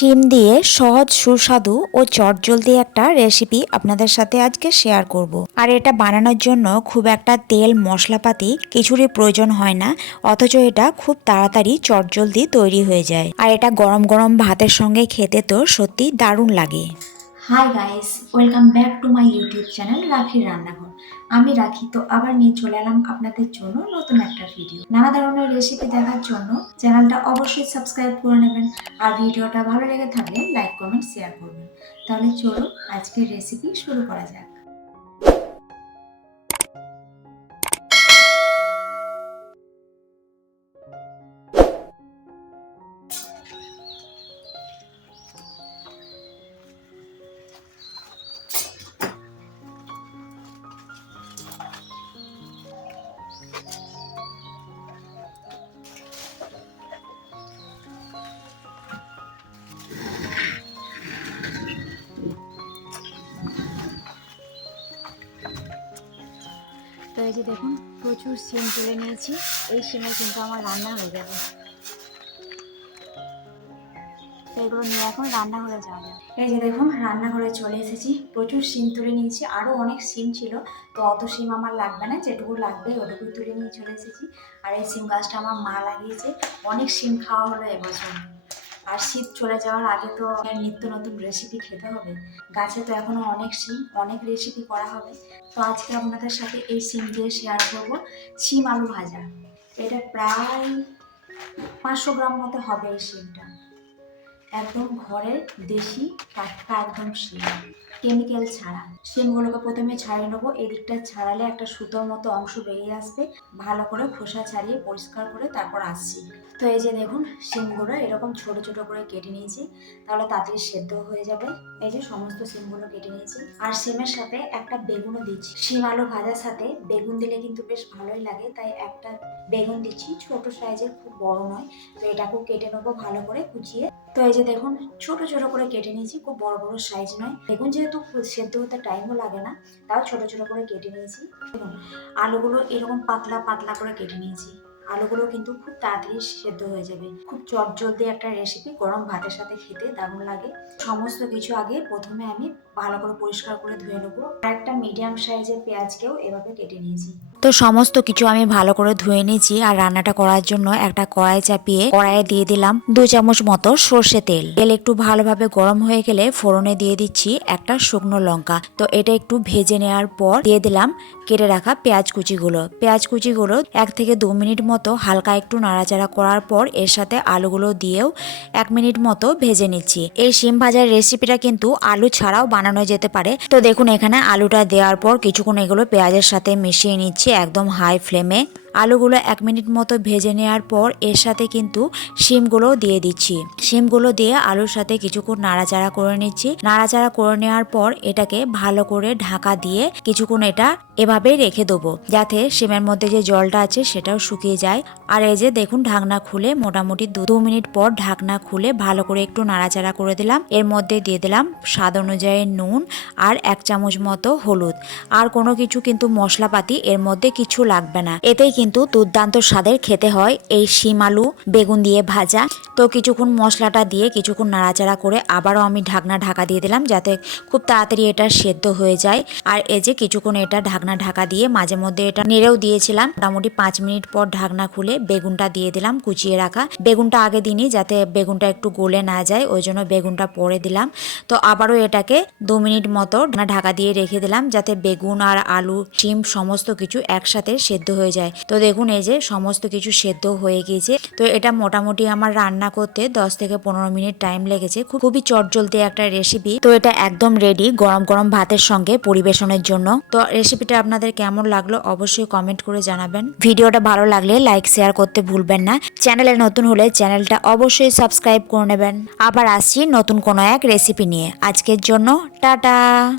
শিম দিয়ে সহজ, সুস্বাদু ও চটজলদি একটা রেসিপি আপনাদের সাথে আজকে শেয়ার করব। আর এটা বানানোর জন্য খুব একটা তেল, মশলাপাতি কিছুরই প্রয়োজন হয় না, অথচ এটা খুব তাড়াতাড়ি চটজলদি তৈরি হয়ে যায় আর এটা গরম গরম ভাতের সঙ্গে খেতে তো সত্যি দারুণ লাগে hi guys welcome back to my YouTube channel রাখির রান্নাঘর আমি রাখি, তো আবার নিয়ে চলে এলাম আপনাদের জন্য নতুন একটা ভিডিও নানা ধরনের রেসিপি দেখার জন্য চ্যানেলটা অবশ্যই সাবস্ক্রাইব করে নেবেন আর ভিডিওটা ভালো লেগে থাকলে লাইক কমেন্ট শেয়ার করবেন। তাহলে চলো আজকের রেসিপি শুরু করা যাক। এই যে দেখুন, প্রচুর সিম তুলে নিয়েছি। এই সিমে কিন্তু আমার রান্না হয়ে যাবে। এগুলো নিয়ে এখন রান্নাঘরে যাওয়া যাবে এই যে দেখুন, রান্নাঘরে চলে এসেছি। প্রচুর সিম তুলে নিয়েছি। আরও অনেক সিম ছিল, তো অত সিম আমার লাগবে না, যেটুকু লাগবে ওটুকুই তুলে নিয়ে চলে এসেছি। আর এই সিম গাছটা আমার মা লাগিয়েছে। অনেক সিম খাওয়া হলো এবছর। আর শীত চলে যাওয়ার আগে তো নিত্য নতুন রেসিপি খেতে হবে। গাছে তো এখনও অনেক সিম অনেক রেসিপি করা হবে। তো আজকে আপনাদের সাথে এই সিম দিয়ে শেয়ার করব সিম আলু ভাজা। এটা প্রায় পাঁচশো গ্রাম মতো হবে এই সিমটা একদম ঘরের দেশি টাটকা একদম সিম কেমিক্যাল ছাড়া। সিমগুলোকে প্রথমে ছাড়িয়ে নেব। এদিকটা ছাড়ালে একটা সুতোর মতো অংশ বেরিয়ে আসবে। ভালো করে খোসা ছাড়িয়ে পরিষ্কার করে তারপর আসছি। তো এই যে দেখুন সিমগুলো এরকম ছোট ছোট করে কেটে নিয়েছি। তাহলে তাড়াতাড়ি সেদ্ধ হয়ে যাবে। এই যে সমস্ত সিমগুলো কেটে নিয়েছি। আর সিমের সাথে একটা বেগুনও দিচ্ছি। সিম আলু ভাজার সাথে বেগুন দিলে কিন্তু বেশ ভালোই লাগে। তাই একটা বেগুন দিচ্ছি। ছোট সাইজের, খুব বড় নয়। তো এটাকেও কেটে নেব ভালো করে কুচিয়ে। তো এই যে দেখুন, ছোট ছোট করে কেটে নিয়েছি, খুব বড় বড় সাইজ নয়। দেখুন, যেহেতু সেদ্ধ হতে টাইমও লাগে না, তাও ছোট ছোট করে কেটে নিয়েছি। দেখুন, আলুগুলো এরকম পাতলা পাতলা করে কেটে নিয়েছি। আলুগুলো কিন্তু খুব তাড়াতাড়ি সেদ্ধ হয়ে যাবে। খুব চটজলদি একটা রেসিপি গরম ভাতের সাথে খেতে দারুণ লাগে। সমস্ত কিছু আগে প্রথমে আমি ভালো করে পরিষ্কার করে ধুয়ে নেব। আর একটা মিডিয়াম সাইজের পেঁয়াজকেও এভাবে কেটে নিয়েছি। তো সমস্ত কিছু আমি ভালো করে ধুয়ে নিয়েছি আর রান্নাটা করার জন্য একটা কড়াই চাপিয়ে কড়াইয়ে দিয়ে দিলাম দু চামচ মতো সর্ষে তেল। তেল একটু ভালোভাবে গরম হয়ে গেলে ফোড়নে দিয়ে দিচ্ছি একটা শুকনো লঙ্কা। তো এটা একটু ভেজে নেওয়ার পর দিয়ে দিলাম কেটে রাখা পেঁয়াজ কুচিগুলো। পেঁয়াজ কুচিগুলো এক থেকে দু মিনিট মতো হালকা একটু নাড়াচাড়া করার পর এর সাথে আলুগুলো দিয়েও এক মিনিট মতো ভেজে নিচ্ছি। এই শিম ভাজার রেসিপিটা কিন্তু আলু ছাড়াও বানানো যেতে পারে। তো দেখুন, এখানে আলুটা দেওয়ার পর কিছুক্ষণ এগুলো পেঁয়াজের সাথে মিশিয়ে নিচ্ছি একদম হাই ফ্লেমে আলুগুলো এক মিনিট মতো ভেজে নেওয়ার পর এর সাথে কিন্তু শিমগুলো দিয়ে দিচ্ছি। শিমগুলো দিয়ে আলুর সাথে কিছুক্ষণ নাড়াচাড়া করে নিচ্ছি। নাড়াচাড়া করে নেওয়ার পর এটাকে ভালো করে ঢাকা দিয়ে কিছুক্ষণ এটা এভাবে রেখে দেবো, যাতে শিমের মধ্যে যে জলটা আছে সেটাও শুকিয়ে যায়। আর এই যে দেখুন ঢাকনা খুলে মোটামুটি দু মিনিট পর ঢাকনা খুলে ভালো করে একটু নাড়াচাড়া করে দিলাম। এর মধ্যে দিয়ে দিলাম স্বাদ অনুযায়ী নুন আর এক চামচ মতো হলুদ। আর কোনো কিছু কিন্তু মশলাপাতি এর মধ্যে কিছু লাগবে না। এতেই কিন্তু দুর্দান্ত স্বাদের খেতে হয় এই শিম আলু, বেগুন দিয়ে ভাজা। তো কিছুক্ষণ মশলাটা দিয়ে কিছুক্ষণ নাড়াচাড়া করে আবারও আমি ঢাকনা ঢাকা দিয়ে দিলাম যাতে খুব তাড়াতাড়ি এটা সেদ্ধ হয়ে যায়। আর এই যে কিছুক্ষণ এটা ঢাকনা ঢাকা দিয়ে মাঝে মধ্যে এটা নেড়েও দিয়েছিলাম। মোটামুটি পাঁচ মিনিট পর ঢাকনা খুলে বেগুনটা দিয়ে দিলাম কুচিয়ে রাখা। বেগুনটা আগে দিনই যাতে বেগুনটা একটু গলে না যায়, ওই জন্য বেগুনটা পরে দিলাম। তো আবারও এটাকে দু মিনিট মতো ঢাকা দিয়ে রেখে দিলাম যাতে বেগুন আর আলু, শিম সমস্ত কিছু একসাথে সেদ্ধ হয়ে যায়। তো দেখুন, এই যে সমস্ত কিছু সেদ্ধ হয়ে গিয়েছে। তো এটা মোটামুটি আমার রান্না করতে দশ থেকে পনেরো মিনিট টাইম লেগেছে। খুব- খুবই চটজলদি একটা রেসিপি তো এটা একদম রেডি গরম গরম ভাতের সঙ্গে পরিবেশনের জন্য। তো রেসিপিটা আপনাদের কেমন লাগল অবশ্যই কমেন্ট করে জানাবেন। ভিডিওটা ভালো লাগলে লাইক শেয়ার করতে ভুলবেন না। চ্যানেলে নতুন হলে চ্যানেলটা অবশ্যই সাবস্ক্রাইব করে নেবেন। আবার আসছি নতুন কোনো এক রেসিপি নিয়ে। আজকের জন্য টাটা!